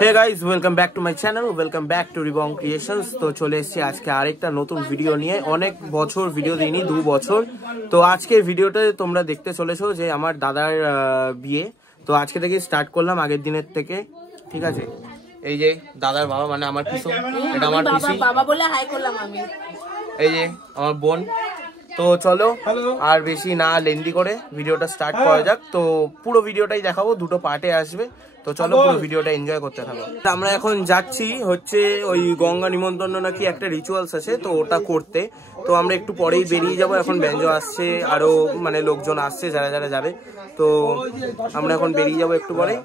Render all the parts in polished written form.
Hey guys, welcome back to my channel, welcome back to Ribong creations. তো চলে এসেছি আজকে আরেকটা নতুন ভিডিও নিয়ে। অনেক বছর ভিডিও দিইনি, 2 বছর। তো আজকের ভিডিওটা তোমরা দেখতে চলেছো যে আমার দাদার বিয়ে। তো আজকে থেকে স্টার্ট করলাম, আগের দিনের থেকে। ঠিক আছে, এই যে দাদার বাবা মানে আমার পিসো, এটা আমার পিসি, বাবা বলে হাই করলাম আমি। এই যে আমার বোন। তো চলো আর বেশি না লেন্দি করে ভিডিওটা স্টার্ট করা যাক। তো পুরো ভিডিওটাই দেখাবো, দুটো পার্টে আসবে। তো চলো পুরো ভিডিওটা এনজয় করতে থাকো। আমরা এখন যাচ্ছি হচ্ছে ওই গঙ্গা নিমন্ত্রণ নাকি একটা রিচুয়ালস আছে, তো ওটা করতে। তো আমরা একটু পরেই বেরিয়ে যাব। এখন ব্যঞ্জ আসছে, আরো মানে লোকজন আসছে যারা যারা যাবে। তো আমরা এখন বেরিয়ে যাব একটু পরেই।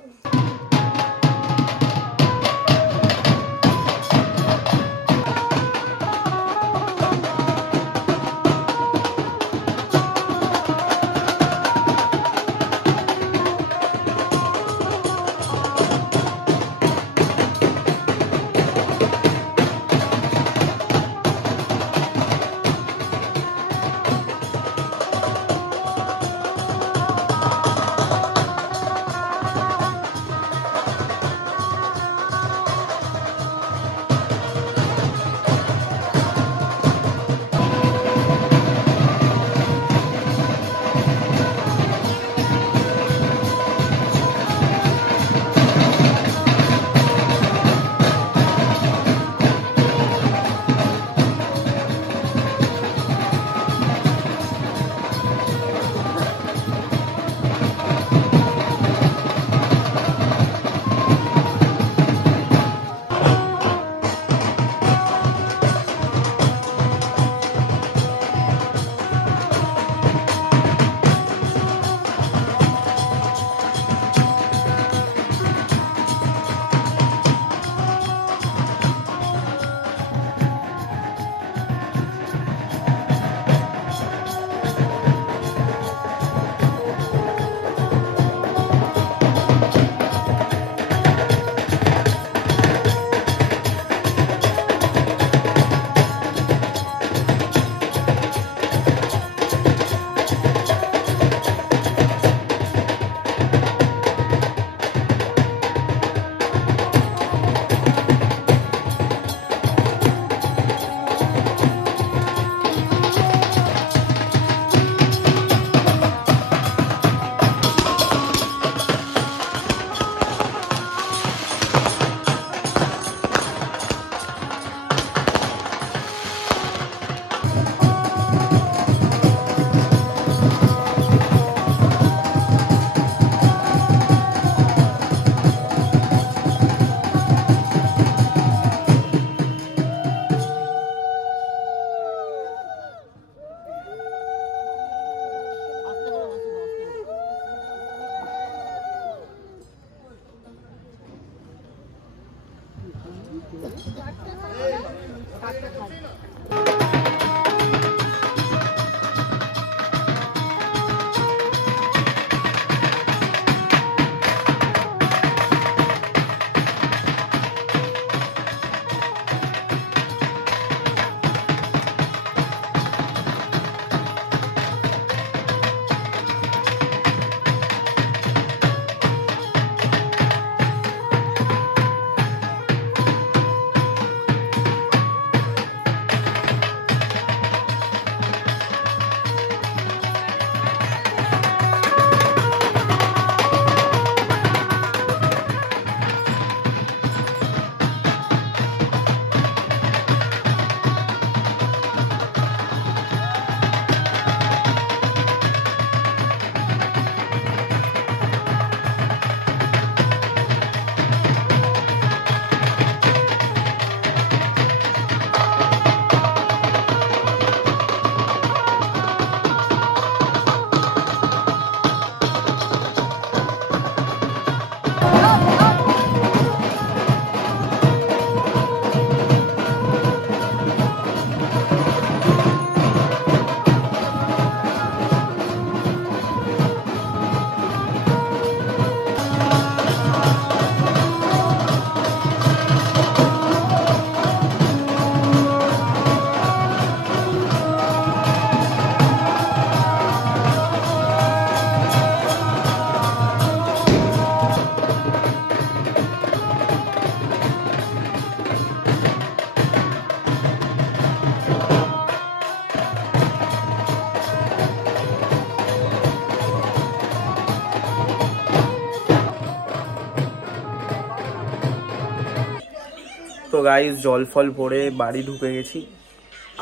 তো গাইস জল ফল ভরে বাড়ি ঢুকে গেছি,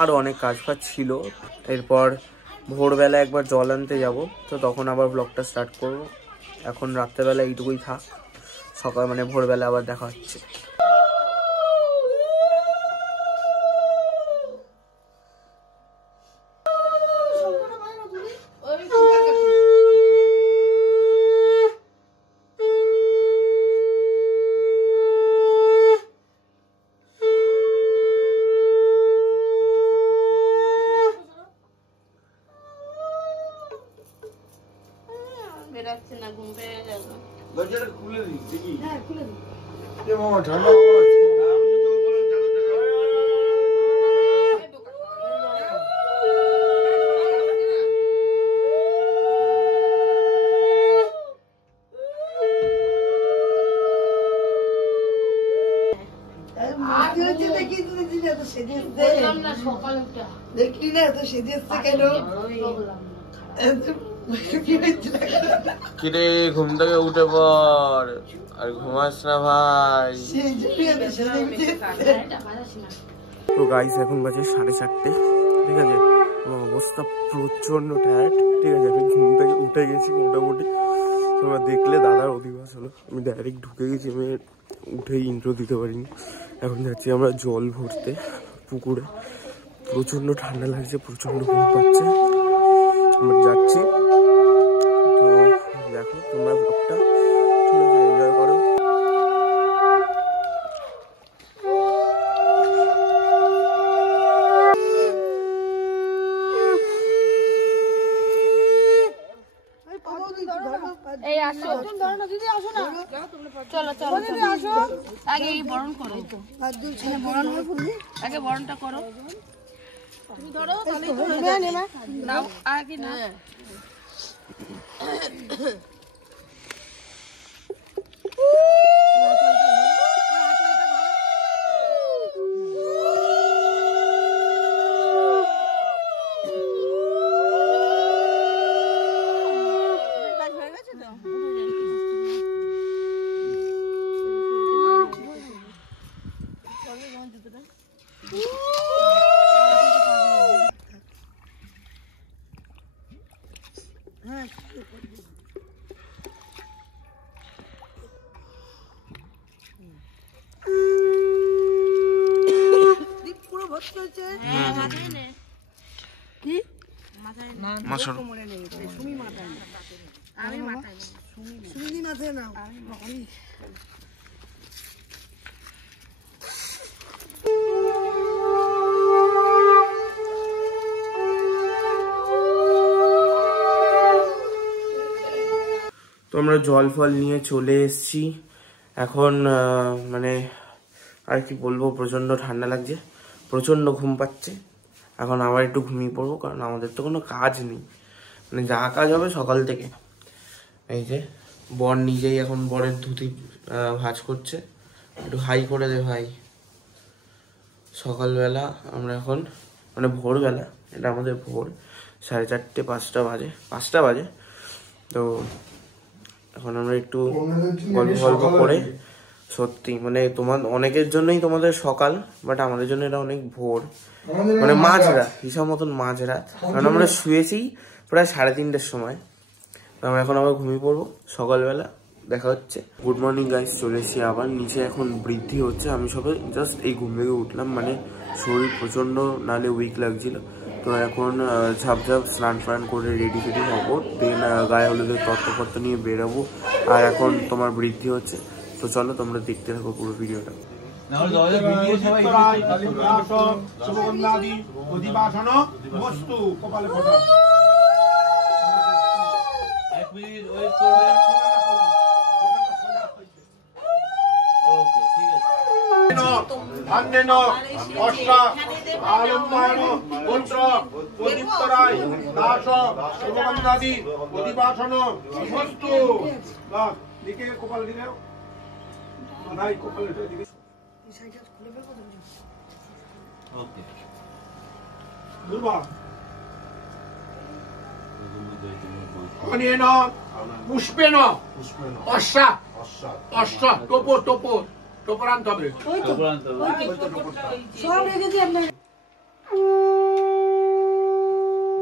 আরও অনেক কাজ ফাজ ছিল। এরপর ভোরবেলা একবার জল আনতে যাব, তো তখন আবার ব্লগটা স্টার্ট করব। এখন রাত্রেবেলা এইটুকুই থাক, সকাল মানে ভোরবেলা আবার দেখা হচ্ছে। দেখলি না তো সেজে কেন? কিরে ঘুম থেকে উঠে পর, আর ঘুমাস না ভাই। তো গাইস এখন বাজে 4:30, ঠিক আছে। আমার অবস্থা প্রচন্ড টায়ার্ড, ঠিক আছে। আমি ঘুম থেকে উঠে গেছি মোটামুটি, তোমরা দেখলে দাদার অধিবাস হলো। আমি ডাইরেক্ট ঢুকে গেছি, আমি উঠেই ইন্ট্রো দিতে পারিনি। এখন যাচ্ছি আমরা জল ভরতে পুকুরে। প্রচন্ড ঠান্ডা লাগছে, প্রচন্ড ঘুম পাচ্ছে। আমরা যাচ্ছি, তো দেখো তোমরা ব্লগটা এনজয় করো। এই আসো দিদি, আসো না, চলো চলো দিদি আসো। আগে এই বরণ করো, আগে বরণটা করো। তুমি ধরো তাহলে নাও আগে না। তো আমরা জল ফল নিয়ে চলে এসেছি। এখন মানে আর কি বলবো, প্রচন্ড ঠান্ডা লাগছে, প্রচন্ড ঘুম পাচ্ছে। এখন আবার একটু ঘুমিয়ে পড়বো, কারণ আমাদের তো কোনো কাজ নেই, মানে যা কাজ হবে সকাল থেকে। এই যে বর নিজেই এখন বরের ধুতি ভাঁজ করছে। একটু হাই করে দে ভাই। সকালবেলা আমরা এখন মানে ভোরবেলা, এটা আমাদের ভোর 4:30 5টা বাজে। তো এখন আমরা একটু গল্প করে, সত্যি মানে তোমার অনেকের জন্যই তোমাদের সকাল, বাট আমাদের জন্য এটা অনেক ভোর, মানে মাঝরাত, হিসাব মতন মাঝরাত। কারণ আমরা শুয়েছি প্রায় 3:30-র সময়। তো আমরা এখন আবার ঘুমিয়ে পড়বো, সকালবেলা দেখা হচ্ছে। গুড মর্নিং গাইস, চলে এসেছি আবার নিচে। এখন বৃদ্ধি হচ্ছে, আমি সবে জাস্ট এই ঘুম থেকে উঠলাম, মানে শরীর প্রচণ্ড নালে উইক লাগছিল। তো এখন ঝাপঝাপ স্নান ফান করে রেডি ফেডি হবো, দেন গায়ে হলুদের তত্ত্বপত্র নিয়ে বেরোবো। আর এখন তোমার বৃদ্ধি হচ্ছে, তো চলো তোমরা দেখতে থাকো পুরো ভিডিওটা। পুষ্পেন অশ্বা টোপর টোপর টোপর আনতে হবে। সব রেখেছি আপনার।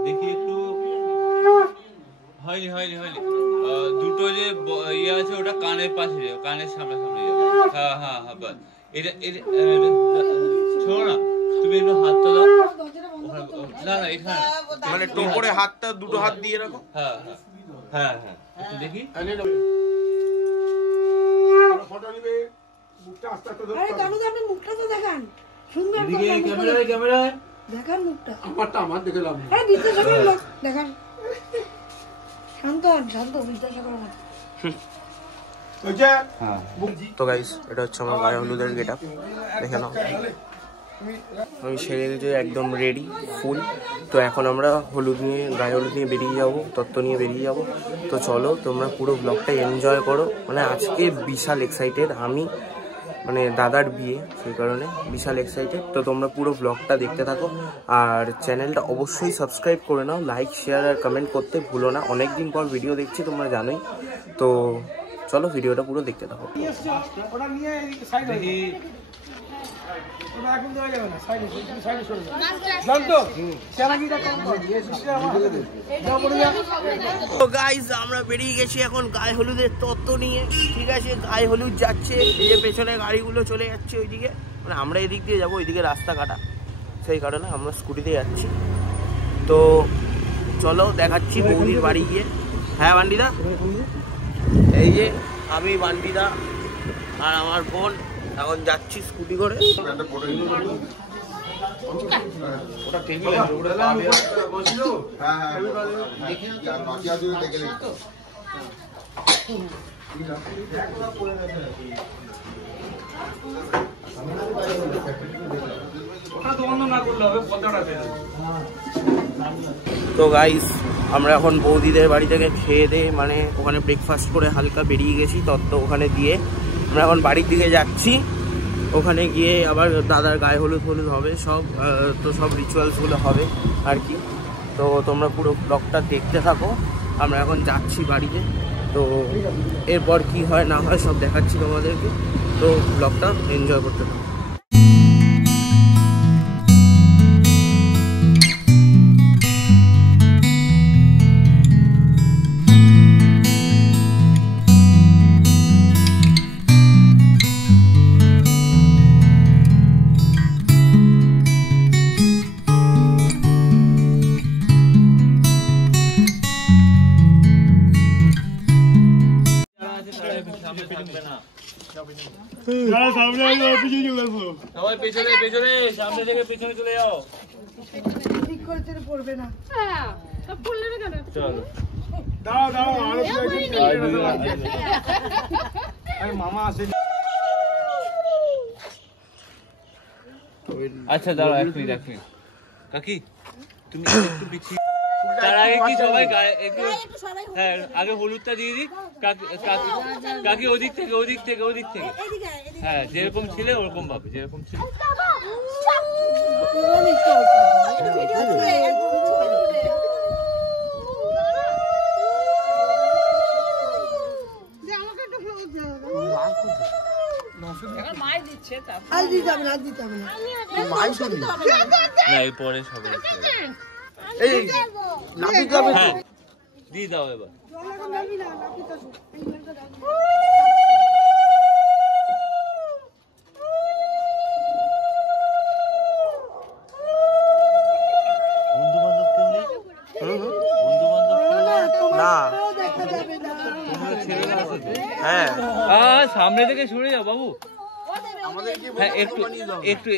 দেখি একটু হয়নি হয়নি হয়নি দুটো যে ইয়ে আছে ওটা কানের পাশে যাও, কানের সামনে সামনে যাও। হ্যাঁ হ্যাঁ হ্যাঁ বাস এটা শোনো না, তুমি একটু হাতটা দাও। না না এখানে মানে টোপরে হাতটা দুটো হাত দিয়ে রাখো। হ্যাঁ হ্যাঁ হ্যাঁ হ্যাঁ একটু দেখি। ফটো নিবে, মুখটা আস্তে আস্তে ধরতে আরে হবে। কালু দা আপনি মুখটা তো দেখান। সুন্দর করে এদিকে মুখটা ক্যামেরায় ক্যামেরায় দেখান মুখটা। আমারটা আমার দেখে লাভ নেই। আরে বিদ্যাসাগরের লোক দেখান। শান্ত হন, শান্ত বিদ্যাসাগরের মতো। ওই যে তো গাইস এটা হচ্ছে আমার গায়ে হলুদের গেট আপ, দেখে নাও। আমি সেরে গেছি একদম রেডি ফুল। তো এখন আমরা হলুদ নিয়ে গায়ে হলুদ নিয়ে বেরিয়ে যাবো, তত্ত্ব নিয়ে বেরিয়ে যাবো। তো চলো তোমরা পুরো ব্লগটা এনজয় করো। মানে আজকে বিশাল এক্সাইটেড আমি, মানে দাদার বিয়ে, সেই কারণে বিশাল এক্সাইটেড। তো তোমরা পুরো ব্লগটা দেখতে থাকো আর চ্যানেলটা অবশ্যই সাবস্ক্রাইব করে নাও, লাইক শেয়ার আর কমেন্ট করতে ভুলো না। অনেক দিন পর ভিডিও দেখছি তোমরা জানোই। তো চলো ভিডিওটা পুরো দেখতে থাকো। ওটা নিয়ে এদিকে সাইড হয়ে দেখি ওটা এখন দেওয়া যাবে না, সাইডে সাইডে সরে যাও। জানতো চেরাগিটা কম কর, এই সুশীল আমার হাতে দে। যাও পড়ে যা। তো গাইস আমরা বেরিয়ে গেছি এখন গায়ে হলুদের তত্ত্ব নিয়ে। ঠিক আছে, গায়ে হলুদ যাচ্ছে, এই যে পেছনে গাড়িগুলো চলে যাচ্ছে ওইদিকে। মানে আমরা এদিক দিয়ে যাবো, ওইদিকে রাস্তা কাটা, সেই কারণে আমরা স্কুটিতে যাচ্ছি। তো চলো দেখাচ্ছি বৌদির বাড়ি গিয়ে। হ্যাঁ বান্ডিদা, এই যে আমি বান্ডিদা আর আমার বোন এখন যাচ্ছি স্কুটি করে। ওটা টেবিলে ওটা পাবে বসলো। হ্যাঁ হ্যাঁ দেখি বাকি আজ দেখে নিন তো। ওটা তো বন্ধ না করলে হবে, পর্দাটা দেন। তো গাইস আমরা এখন বৌদিদের বাড়ি থেকে খেয়ে দিয়ে মানে ওখানে ব্রেকফাস্ট করে হালকা বেরিয়ে গেছি তত্ত্ব ওখানে দিয়ে। আমরা এখন বাড়ির দিকে যাচ্ছি, ওখানে গিয়ে আবার দাদার গায়ে হলুদ হলুদ হবে সব। তো সব রিচুয়ালসগুলো হবে আর কি। তো তোমরা পুরো ব্লগটা দেখতে থাকো। আমরা এখন যাচ্ছি বাড়িতে, তো এরপর কি হয় না হয় সব দেখাচ্ছি তোমাদেরকে। তো ব্লগটা এনজয় করতে থাকো। সবাই পেছনে পেছনে, সামনে থেকে পেছনে চলে যাও। ঠিক করেছে পড়বে না। হ্যাঁ সব পড়লে না কেন? চলো দাও দাও আরো আরে মামা আসে। আচ্ছা দাঁড়াও এক মিনিট কাকি তুমি একটু পিছিয়ে। তার আগে কি সবাই গায়ে একটু, হ্যাঁ আগে হলুদটা দিয়ে দিই। কাকি ওদিক থেকে ওদিক থেকে ওদিক থেকে, হ্যাঁ যেরকম ছিলে ওরকম ভাবে, যেরকম ছিল। আজ দিতে হবে না, আজ দিতে হবে না। না এরপরে সবাই এই নাপিত যাবে তো? হ্যাঁ দিয়ে দাও এবার। বন্ধু বান্ধব কেউ নেই? বন্ধু বান্ধব কেউ নেই? না, দেখা যাবে না। তোমরা ছেড়ে না তো? হ্যাঁ সামনে থেকে সরে যাও বাবু। হ্যাঁ একটু একটু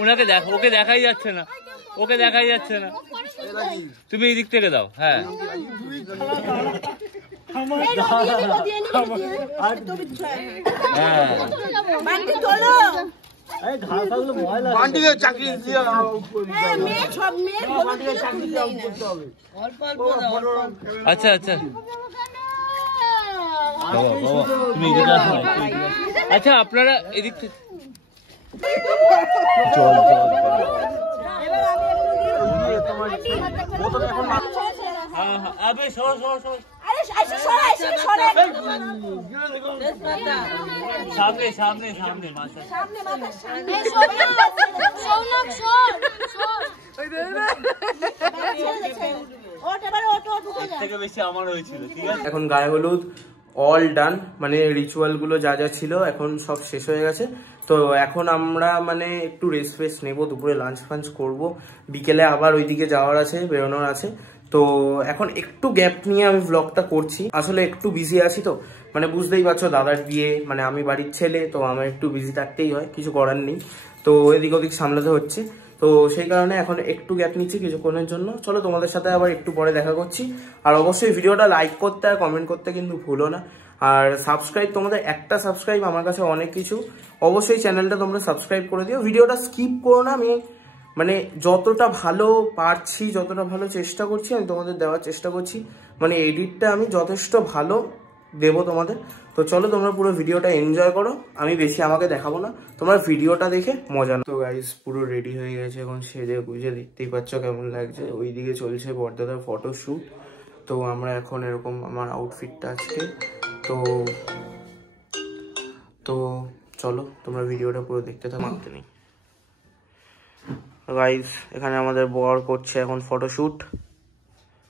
ওনাকে দেখো, ওকে দেখাই যাচ্ছে না, ওকে দেখাই যাচ্ছে না। তুমি এই দিক থেকে দাও। হ্যাঁ চাকরি দিয়ে আচ্ছা আচ্ছা বাবা বাবা তুমি এদিকে আসো না, একটু এদিকে আসো। আচ্ছা আপনারা এদিক থেকে চল চল। হ্যাঁ হ্যাঁ আবে সর সর সর। সামনে সামনে সামনে মাথা থেকে বেশি আমার হয়েছিল। ঠিক আছে, এখন গায়ে হলুদ অল ডান, মানে রিচুয়াল গুলো যা যা ছিল এখন সব শেষ হয়ে গেছে। তো এখন আমরা মানে একটু রেস্ট ফেস্ট নেবো, দুপুরে লাঞ্চ ফাঞ্চ করবো, বিকেলে আবার ওইদিকে যাওয়ার আছে, বেরোনোর আছে। তো এখন একটু গ্যাপ নিয়ে আমি ব্লগটা করছি, আসলে একটু বিজি আছি। তো মানে বুঝতেই পারছো দাদার বিয়ে, মানে আমি বাড়ির ছেলে, তো আমার একটু বিজি থাকতেই হয়, কিছু করার নেই। তো এদিক ওদিক সামলাতে হচ্ছে, তো সেই কারণে এখন একটু গ্যাপ নিচ্ছি কিছুক্ষণের জন্য। চলো তোমাদের সাথে আবার একটু পরে দেখা করছি। আর অবশ্যই ভিডিওটা লাইক করতে আর কমেন্ট করতে কিন্তু ভুলো না। আর সাবস্ক্রাইব, তোমাদের একটা সাবস্ক্রাইব আমার কাছে অনেক কিছু। অবশ্যই চ্যানেলটা তোমরা সাবস্ক্রাইব করে দিও, ভিডিওটা স্কিপ করো না। আমি মানে যতটা ভালো পারছি, যতটা ভালো চেষ্টা করছি আমি তোমাদের দেওয়ার চেষ্টা করছি, মানে এডিটটা আমি যথেষ্ট ভালো দেবো তোমাদের। তো চলো তোমরা পুরো ভিডিওটা এনজয় করো, আমি বেশি আমাকে দেখাবো না, তোমরা ভিডিওটা দেখে মজা নাও। তো গাইস পুরো রেডি হয়ে গেছে, এখন সেজে গুজে দেখতেই পাচ্ছ কেমন লাগছে। ওইদিকে চলছে বড়দাদার ফটোশ্যুট। তো আমরা এখন এরকম আমার আউটফিটটা আজকে। তো চলো তোমরা ভিডিওটা পুরো দেখতে থাকো, মানতে নেই। গাইস এখানে আমাদের বর করছে এখন ফটোশ্যুট।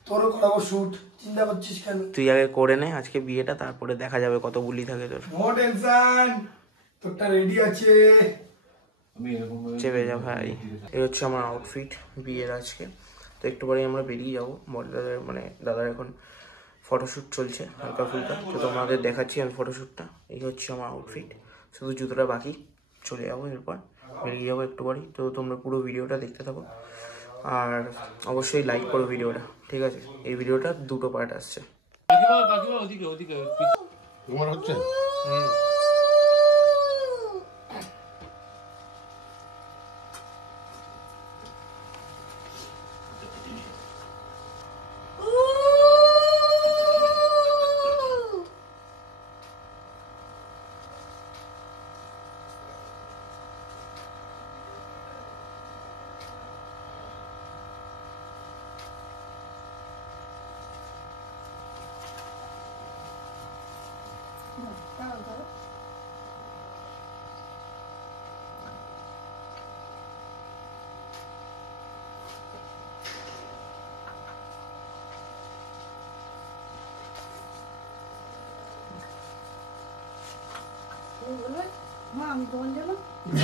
তোরও করাবো শুট, চিন্তা করছিস কেন? তুই আগে করে নে আজকে বিয়েটা, তারপরে দেখা যাবে কত বুলি থাকে তোর। নো টেনশন, তোরটা রেডি আছে। চেপে যা ভাই। এই হচ্ছে আমার আউটফিট বিয়ের আজকে। তো একটু পরে আমরা বেরিয়ে যাবো, বড়দাদার মানে দাদার এখন ফটোশ্যুট চলছে হালকা ফুলকা। তো তোমাদের দেখাচ্ছি আমি ফটোশ্যুটটা। এই হচ্ছে আমার আউটফিট, শুধু জুতোটা বাকি, চলে যাবো এরপর, বেরিয়ে যাবো একটু পরেই। তো তোমরা পুরো ভিডিওটা দেখতে থাকো আর অবশ্যই লাইক করো ভিডিওটা, ঠিক আছে? এই ভিডিওটা দুটো পার্ট আসছে। কাকিমা ওদিকে ওদিকে তোমার হচ্ছে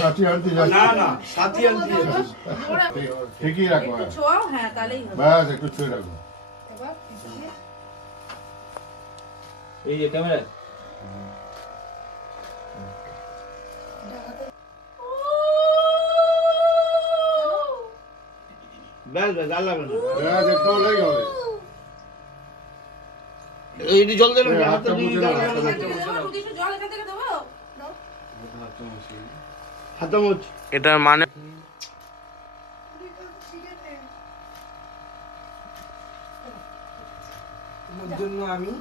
সাথী আনতে যাচ্ছি। না না, সাথী আনতে যাচ্ছি। ঠিকই রাখো, হ্যাঁ তাহলেই হবে। বাস একটু ছুঁয়ে রাখো। এই যে ক্যামেরা ব্যাস ব্যাস আর লাগবে না, বাস একটু হলেই হবে। এই জল দেন না, হাতটা মুছে নাও, হাতটা মুছে নাও। হাতটা মুছ। এটার মানে তোমার জন্য আমি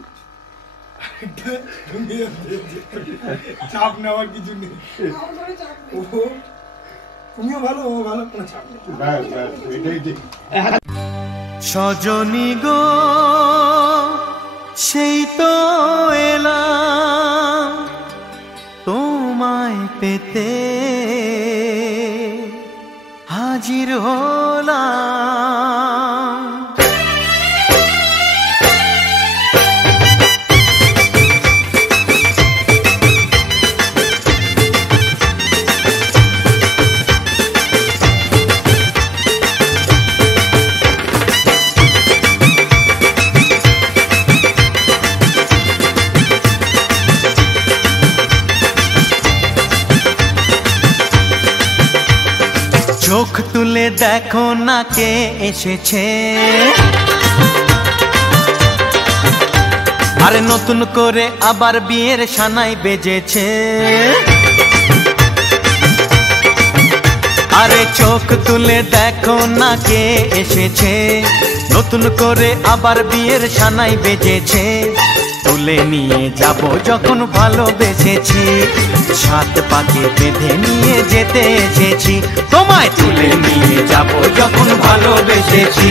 চাপ নেওয়ার কিছু নেই। তুমিও ভালো, ও ভালো, কোনো চাপ নেই। বাস বাস এটাই ঠিক। সজনী গো সেই তো এলাম তোমায় পেতে, হাজির হলাম। চোখ তুলে দেখো না কে এসেছে, আরে নতুন করে আবার বিয়ের সানাই বেজেছে। আরে চোখ তুলে দেখো না কে এসেছে, নতুন করে আবার বিয়ের সানাই বেজেছে। তুলে নিয়ে যাব যখন ভালোবেসেছি, 7 পাকে বেঁধে নিয়ে যেতে এসেছি। তোমায় তুলে নিয়ে যাব যখন ভালোবেসেছি,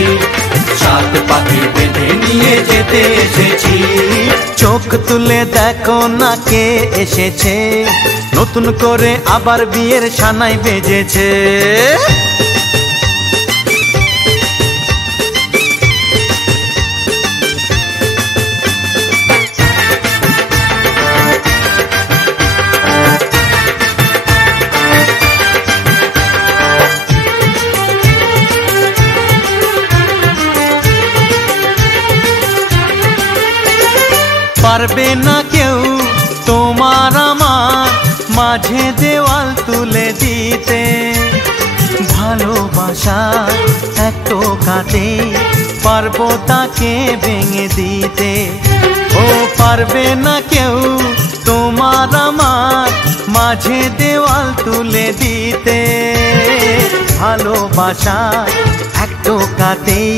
7 পাকে বেঁধে নিয়ে যেতে এসেছি। চোখ তুলে দেখো না কে এসেছে, নতুন করে আবার বিয়ের সানাই বেজেছে। পারবে না কেউ তোমার আমার মাঝে দেওয়াল তুলে দিতে, ভালোবাসা এক টোকাতে পারবো তাকে ভেঙে দিতে। ও পারবে না কেউ তোমার আমার মাঝে দেওয়াল তুলে দিতে, ভালোবাসা এক টোকাতেই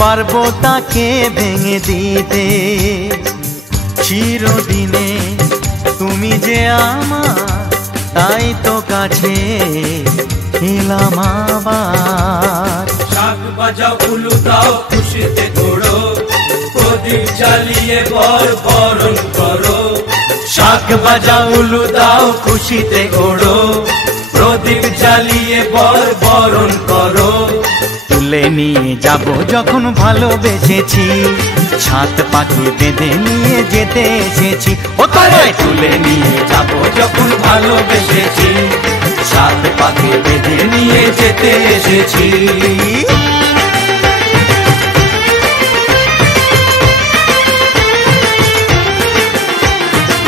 পারবো তাকে ভেঙে দিতে। চিরদিনে তুমি যে আমার, তাই তো কাছে এলাম আবার। শাক বাজাও উলু দাও খুশিতে ঘোড়ো, প্রদীপ জ্বালিয়ে বরণ করো। শাক বাজাও উলু দাও খুশিতে ঘোড়ো, প্রদীপ জ্বালিয়ে বরণ করো। তুলে নিয়ে যাব যখন ভালোবেসেছি, 7 পাকে বেঁধে নিয়ে যেতে এসেছি। ও তোমায় তুলে নিয়ে যাব যখন ভালোবেসেছি, 7 পাকে বেঁধে নিয়ে যেতে এসেছি।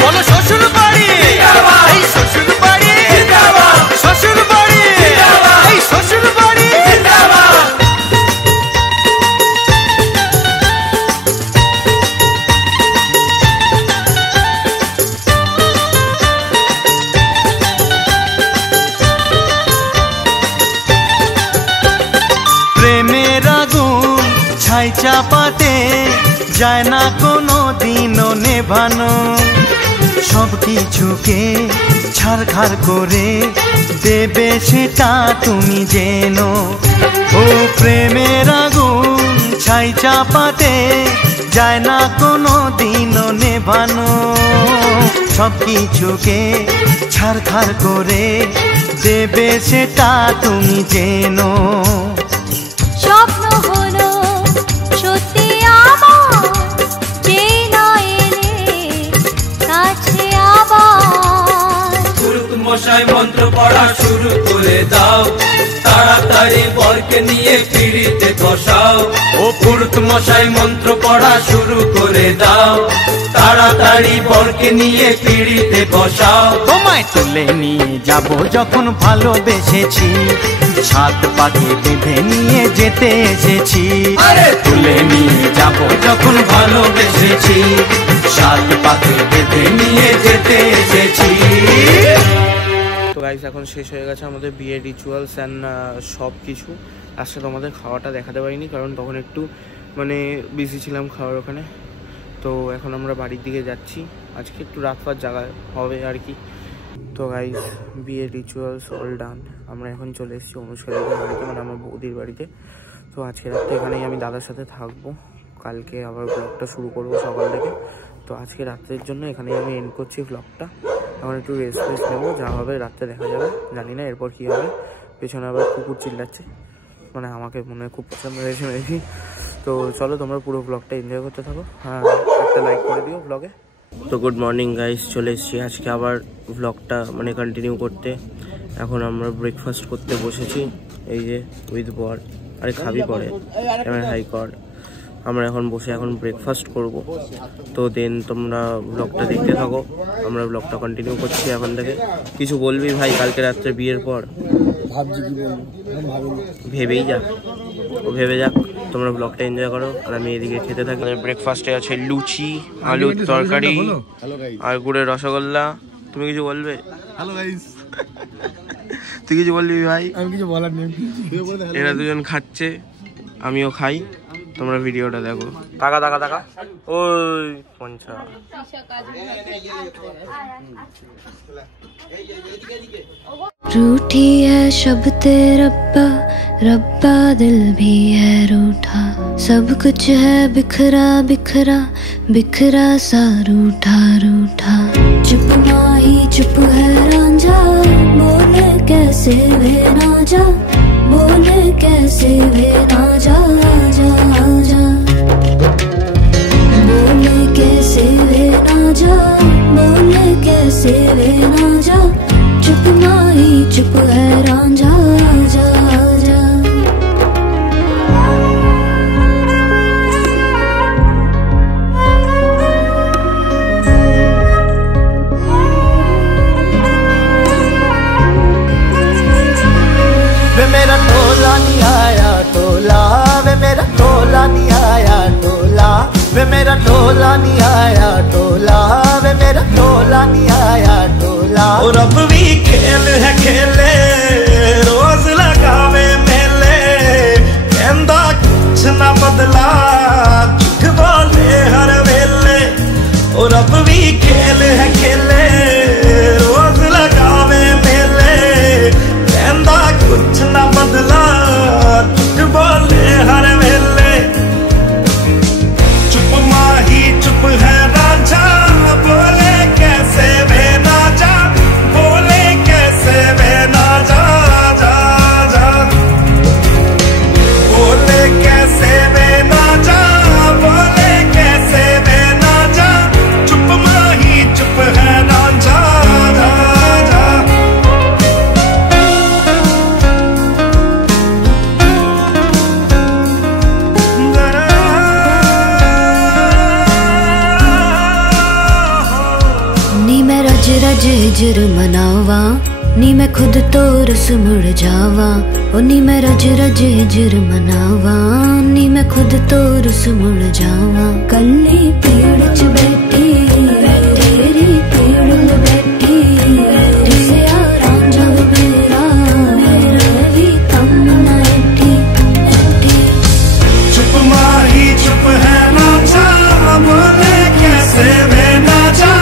বলো শ্বশুর বাড়ি, এই শ্বশুর বাড়ি, শ্বশুর বাড়ি, এই শ্বশুর বাড়ি। প্রেমের আগুন ছাই চাপাতে যায় না কোনো দিনও নেভানো, সব কিছুকে ছারখার করে দেবে সেটা তুমি জেনো। ও প্রেমের আগুন ছাই চাপাতে যায় না কোনো দিনও নেভানো, সব কিছুকে ছারখার করে দেবে সেটা তুমি জেনো। স্বপ্ন হলো সত্যি আমার, যে না এলে কাছে আবার। পুরুত মশাই মন্ত্র পড়া শুরু করে দাও, তাড়াতাড়ি বরকে নিয়ে পিড়িতে বসাও। ও পুরুত মশাই মন্ত্র পড়া শুরু করে দাও, তাড়াতাড়ি বরকে নিয়ে পিড়িতে বসাও। তোমায় তুলে নিয়ে যাব যখন ভালোবেসেছি, 7 পাকে বেঁধে নিয়ে যেতে এসেছি। আরে তুলে নিয়ে যাব যখন ভালোবেসেছি, 7 পাকে বেঁধে নিয়ে যেতে এসেছি। তো গাইস এখন শেষ হয়ে গেছে আমাদের বিয়ে রিচুয়ালস অ্যান্ড সব কিছু। আজকে তোমাদের খাওয়াটা দেখাতে পারিনি, কারণ তখন একটু মানে বিজি ছিলাম খাওয়ার ওখানে। তো এখন আমরা বাড়ির দিকে যাচ্ছি, আজকে একটু রাত জাগা হবে আর কি। তো গাইস বিয়ে রিচুয়ালস অল ডান, আমরা এখন চলে এসেছি অনুষ্কাদের বাড়িতে, মানে আমার বৌদির বাড়িতে। তো আজকে রাত্রে এখানেই আমি দাদার সাথে থাকবো, কালকে আবার ব্লগটা শুরু করবো সকাল থেকে। তো আজকে রাত্রের জন্য এখানেই আমি এন্ড করছি ব্লগটা। এখন একটু রেস্ট নেবো, যা হবে রাত্রে দেখা যাবে, জানি না এরপর কী হবে। পেছনে আবার কুকুর চিল্লাচ্ছে, মানে আমাকে মনে হয় খুব পছন্দ হয়েছে মেবি। তো চলো তোমরা পুরো ব্লগটা এনজয় করতে থাকো, হ্যাঁ একটা লাইক করে দিও ব্লগে। তো গুড মর্নিং গাইস, চলে এসেছি আজকে আবার ব্লগটা মানে কন্টিনিউ করতে। এখন আমরা ব্রেকফাস্ট করতে বসেছি, এই যে উইথ বর। আরে খাবি পরে, এবার হাই কর। আমরা এখন বসে এখন ব্রেকফাস্ট করব। তো দেন তোমরা ব্লগটা দেখতে থাকো, আমরা ব্লগটা কন্টিনিউ করছি এখন থেকে। কিছু বলবি ভাই কালকে রাত্রে বিয়ের পর? ভাবছি কি বলবো, ভেবেই যাক, ও ভেবে যাক। তোমরা ব্লগটা এনজয় করো আর আমি এদিকে খেতে থাকি। ব্রেকফাস্টে আছে লুচি, আলুর তরকারি আর গুড়ের রসগোল্লা। তুমি কিছু বলবে? Hello guys. তুই কিছু বলবি ভাই? আমি কিছু বলার নেই, এরা দুজন খাচ্ছে, আমিও খাই, তোমরা ভিডিওটা দেখো। টাকা টাকা টাকা, ও ওই পঞ্চা रूठी है शब्द रब्बा रब्बा दिल भी है रूठा सब कुछ है बिखरा बिखरा बिखरा सा रूठा रूठा चुप माही चुप है रांझा बोले कैसे वे ना जा बोले कैसे वे ना जा जा जा बोले कैसे वे ना जा बोले कैसे वे ना जा चुप माही चुप है रांझा जा जा वे मेरा टोला नहीं आया टोला वे मेरा टोला नहीं आया टोला वे मेरा टोला नहीं आया टोला वे मेरा टोला नहीं आया टोला और अब भी खेल है खेले रोज लगावे मेले कहंदा कुछ ना बदला झूठ बोले हर वेले और अब भी खेल है खेले रोज लगावे मेले कहंदा कुछ ना बदला झूठ बोले हर वेले चुप माही चुप है रांझा बोले कैसे वे ना जा बोले कैसे वे ना जा जा जा बोले कैसे वे ना जा बोले कैसे वे ना जा चुप माही चुप है रांझा जा जा नी मैं रज रज हिजर मनावा नी मैं खुद तो रस मुड़ जावा ओ नी मैं रज रज हिजर मनावा नी मैं खुद तो रस मुड़ जावा कल्ली पेड़ च बैठी तेरी पेड़ में बैठी रिसिया रांझा मेरा मेरा भी कम ना एठी एठी चुप माही चुप है रांझा बोले कैसे वे ना जा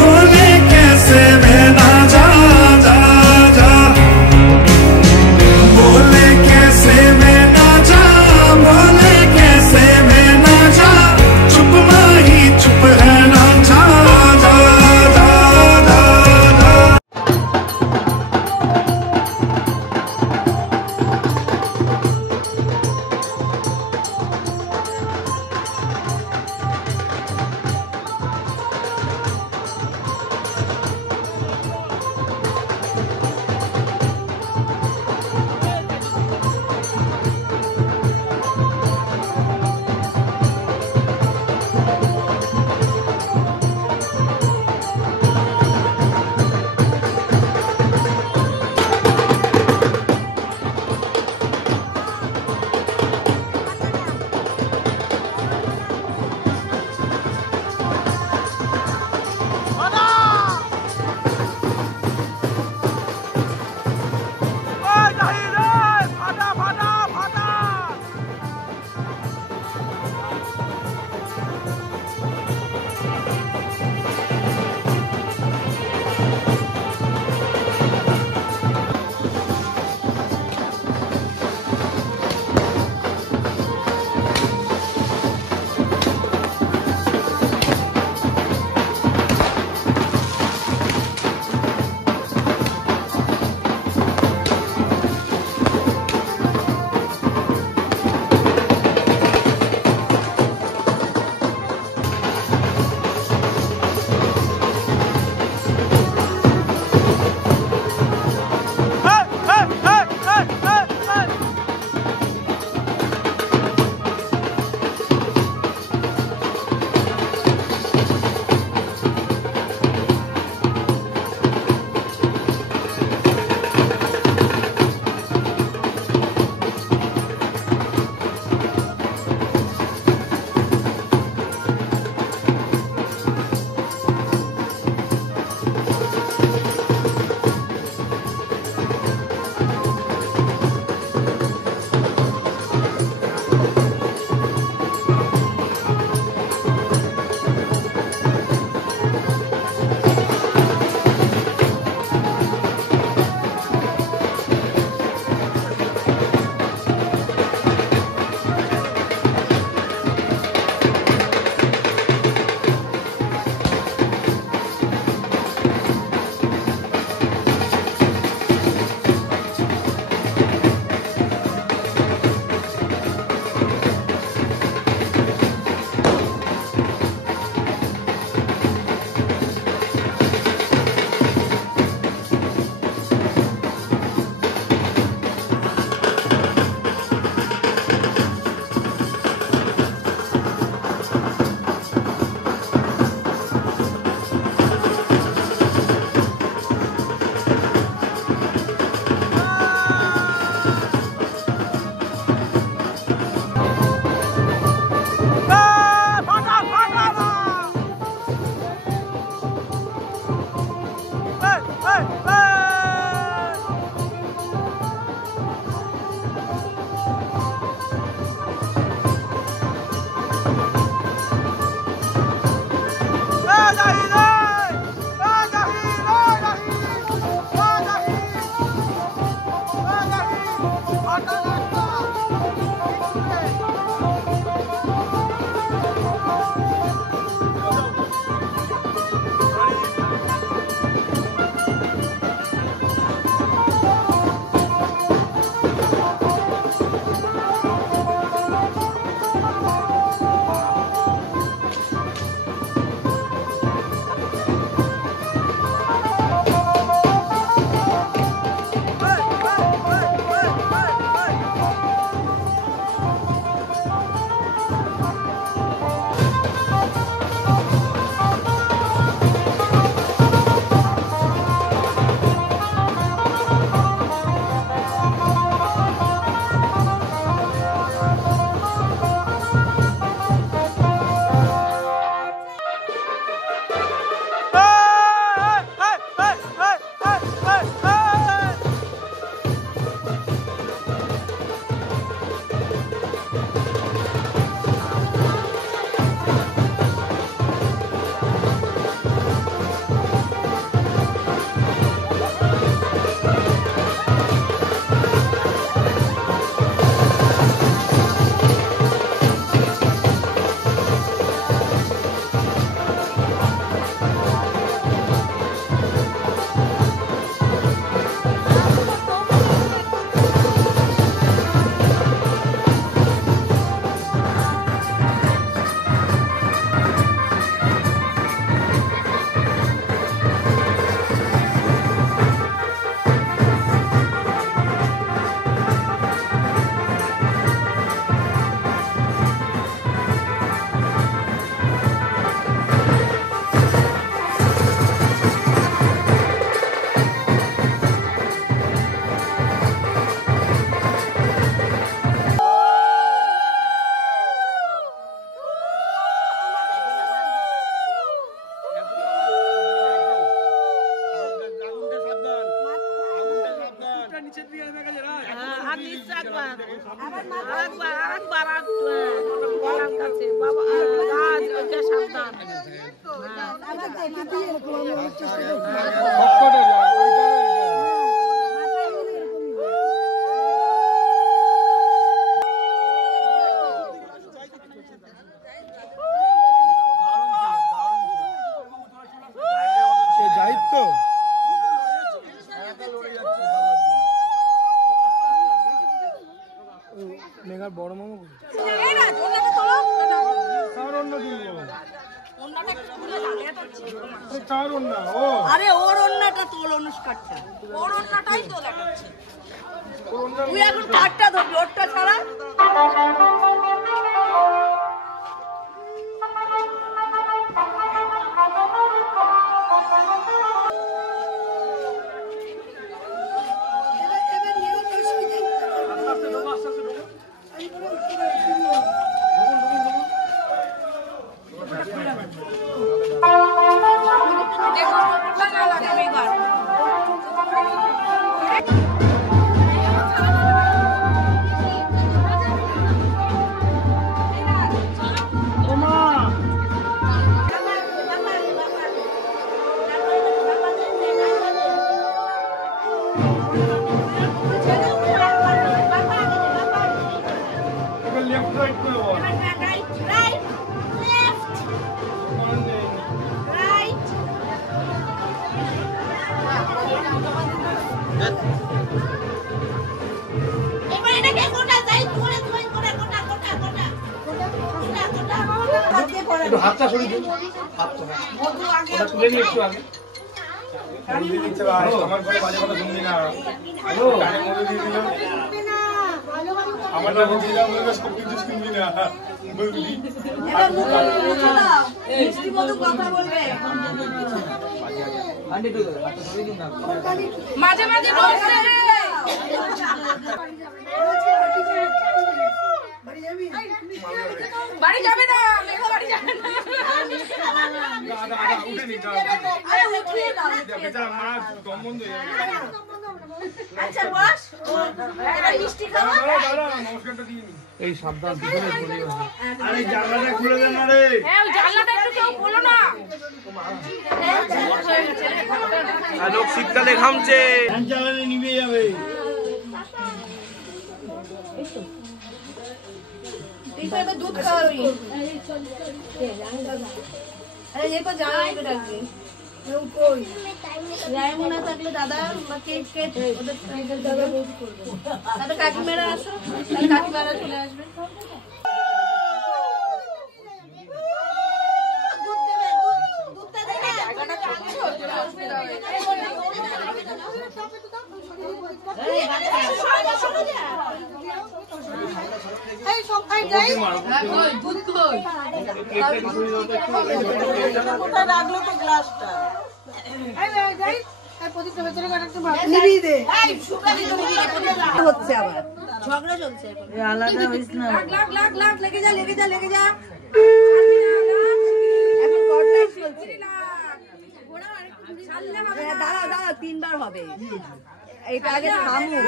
बोले कैसे वे ना जा जा जा बोले कैसे वे ना जा बोले कैसे वे ना जा चुप माही चुप है रांझा নিচে দিয়ে দেখা যায় না আর নিচে একবার গলার কাছে বাবা রাজ ওইটা সাবধান মেঘার বড় মামা আরে ওর অন্যটা তোল অনুষ্কারটা ওর অন্যটাই তো দেখাচ্ছে তুই এখন কাটটা ধরবি ওরটা ছাড়া হাতটা সরিয়ে দিন হাতটা তুলে নিয়ে একটু আগে আমার ঘরে বাজে কথা শুনবি না কানে মধ্যে দিয়ে দিলাম আমার নামে দিলাম সব কিছু শুনবি না বুঝলি মাঝে মাঝে বলছে বাড়ি যাবে না মেঘা বাড়ি যাবে না আরে উঠিয়ে দাও বেচারা মা দম বন্ধ হয়ে যাবে আচ্ছা বস এটা মিষ্টি খাওয়া নমস্কারটা দিয়ে নি এই সাবধান পিছনে পড়ে যাবে আরে জানলাটা খুলে দেন আরে হ্যাঁ ওই জানলাটা একটু কেউ খোলো না আর লোক শীতকালে ঘামছে ফ্যান চালালে নিভে যাবে তুই দুধ খাওয়াবি আরে ये को जाना है बेटा के कोई রায় মনে থাকলে দাদা কেক কেক ওদের দাদা রোজ করবে তাহলে কাকিমারা আসো তাহলে কাকিমারা চলে আসবে দুধ দেবে দুধটা দেবে জায়গাটা কাটছো অসুবিধা হবে এই সব খাই যাই দুধ কই কোথায় রাখলো তো গ্লাসটা এই যাই এই প্রদীপটা ভেতরে কাটতে ভাব নিবি দে এই সুগারি তো নিবি হচ্ছে আবার ঝগড়া চলছে এখন আলাদা হইছ না লাগ লাগ লাগ লেগে যা এখন কর্নার চলছে দাঁড়াও দাঁড়াও তিনবার হবে এটা আগে থামু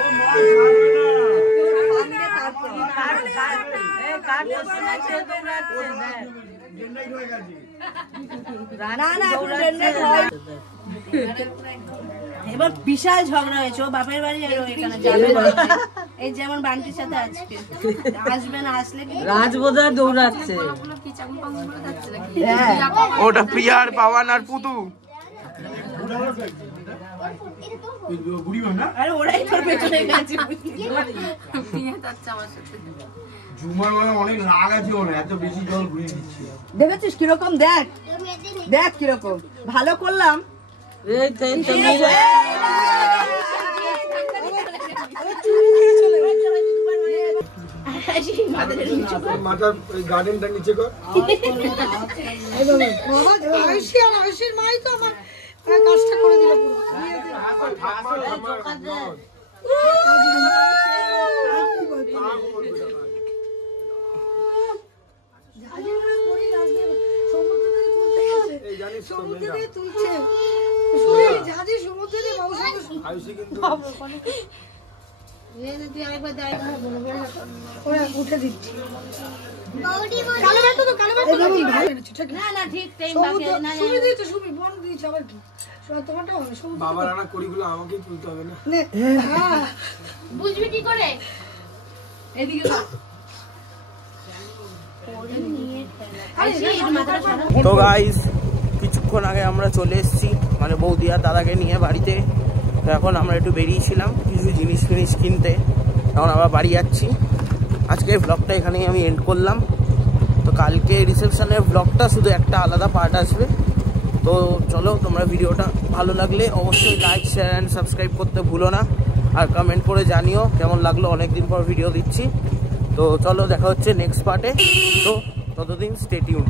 এবার বিশাল ঝগড়া হয়েছে ও বাপের বাড়ি এখানে যাবে এই যেমন বান্টির সাথে আজকে আসবে না আসলে রাজবোধা দৌড়াচ্ছে ওটা প্রিয়ার পাওয়ান আর পুতু আরে ওরাই তোর পেছনে গেছে অনেক রাগ আছে ওর এত বেশি জল ঘুরিয়ে দিচ্ছে দেখেছিস কিরকম দেখ দেখ কিরকম ভালো করলাম মাথার গার্ডেনটা নিচে কর আয়ুষের মাই তো আমার কাজটা করে দিল সমুদ্র দিয়ে তুলছে সমুদ্র দিয়ে ওরা উঠে দিচ্ছি বাবার আনা কড়িগুলো আমাকেই তুলতে হবে না, বুঝবি কি করে? এদিকে তো গাইস কিছুক্ষণ আগে আমরা চলে এসেছি মানে বৌদি আর দাদাকে নিয়ে বাড়িতে। তো এখন আমরা একটু বেরিয়েছিলাম কিছু জিনিস ফিনিস কিনতে, এখন আবার বাড়ি যাচ্ছি। আজকে ব্লগটা এখানেই আমি এন্ড করলাম। তো কালকে রিসেপশনের ব্লগটা শুধু একটা আলাদা পার্ট আসবে। তো চলো, তোমরা ভিডিওটা ভালো লাগলে অবশ্যই লাইক শেয়ার অ্যান্ড সাবস্ক্রাইব করতে ভুলো না, আর কমেন্ট করে জানিও কেমন লাগলো। অনেকদিন পর ভিডিও দিচ্ছি। তো চলো, দেখা হচ্ছে নেক্সট পার্টে। তো ততদিন স্টে টিউন।